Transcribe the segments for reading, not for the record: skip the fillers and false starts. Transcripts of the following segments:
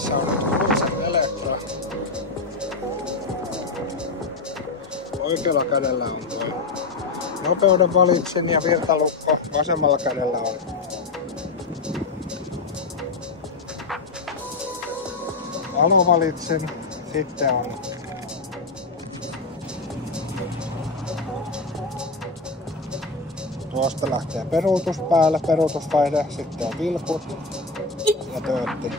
Tässä on nyt Hutsen Elektra. Oikealla kädellä on tuo nopeuden valitsin ja virtalukko. Vasemmalla kädellä on valovalitsin. Sitten on tuosta lähtee peruutus päälle, peruutusvaihde, sitten on vilkut ja töötti.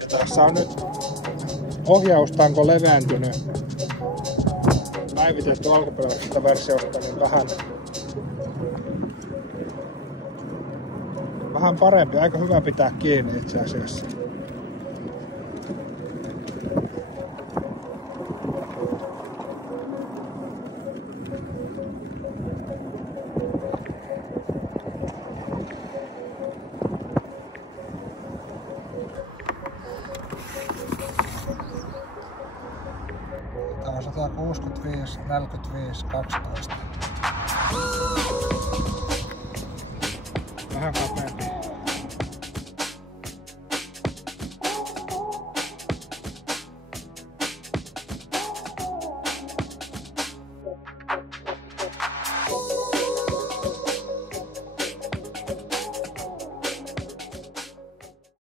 Ja tässä on nyt ohjaustanko leveäntynyt päivitetty alkuperäisestä versiosta, niin vähän parempi, aika hyvä pitää kiinni itse asiassa. Tää on 165, 45, 12. Vähän kapeampi.